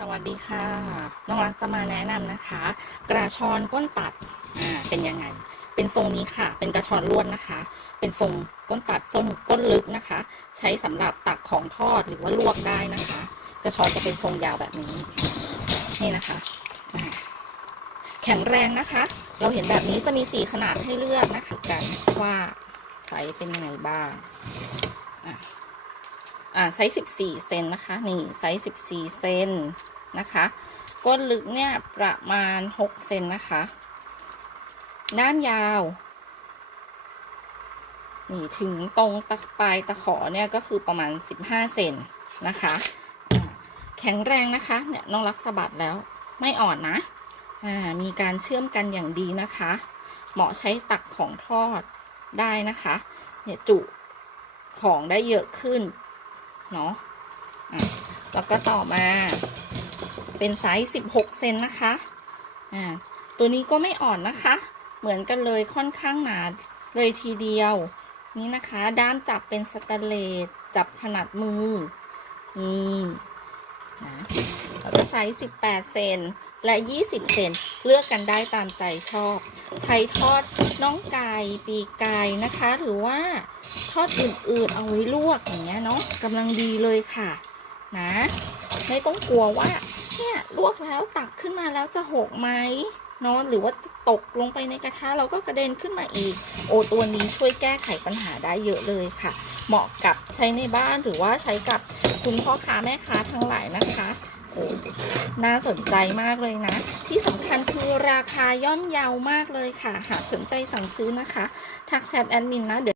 สวัสดีค่ะ น้องรักจะมาแนะนำนะคะ กระชอนก้นตัดอ่าเป็นยังไง เป็นทรงนี้ค่ะ เป็นกระชอนลวดนะคะ เป็นทรงก้นตัดทรงก้นลึกนะคะ ใช้สำหรับตักของทอดหรือว่าลวกได้นะคะ กระชอนจะเป็นทรงยาวแบบนี้ นี่นะคะอ่าแข็งแรงนะคะ เราเห็นแบบนี้จะมีสีขนาดให้เลือกนะคะกันว่าไซส์เป็นยังไงบ้าง อ่าไซส์14เซนนะคะ นี่ไซส์14เซนนะคะ ก้นลึกเนี่ยประมาณ6เซนนะคะ ด้านยาวนี่ถึงตรงตะปลายตะขอเนี่ยก็คือประมาณ 15 เซนนะคะ แข็งแรงนะคะ เนี่ยน้องรักสะบัดแล้วไม่อ่อนนะอ่ามีการเชื่อมกันอย่างดีนะคะ เหมาะใช้ตักของทอดได้นะคะ เนี่ยจุของได้เยอะขึ้น เนาะอะแล้วก็ต่อมา เป็นไซส์ 16 เซนนะคะอ่าตัวนี้ก็ไม่อ่อนนะคะ เหมือนกันเลยค่อนข้างหนาเลยทีเดียว นี่นะคะ ด้ามจับเป็นสแตนเลสจับถนัดมือนี่นะแล้วก็ไซส์18 เซนและ 20 เซนเลือกกันได้ตามใจชอบ ใช้ทอดน้องไก่ปีกไก่นะคะ หรือว่า ทอดอื่นๆเอาไว้ลวกอย่างเงี้ยเนาะกำลังดีเลยค่ะ นะ ไม่ต้องกลัวว่า เนี่ยลวกแล้วตักขึ้นมาแล้วจะหกไหมเนาะหรือว่าจะตกลงไปในกระทะเราก็กระเด็นขึ้นมาอีก โอตัวนี้ช่วยแก้ไขปัญหาได้เยอะเลยค่ะ เหมาะกับใช้ในบ้านหรือว่าใช้กับคุณพ่อค้าแม่ค้าทั้งหลายนะคะโอ้น่าสนใจมากเลยนะ ที่สำคัญคือราคาย่อมเยาวมากเลยค่ะ หากสนใจสั่งซื้อนะคะ ทักแชทแอดมินนะเดี๋ยว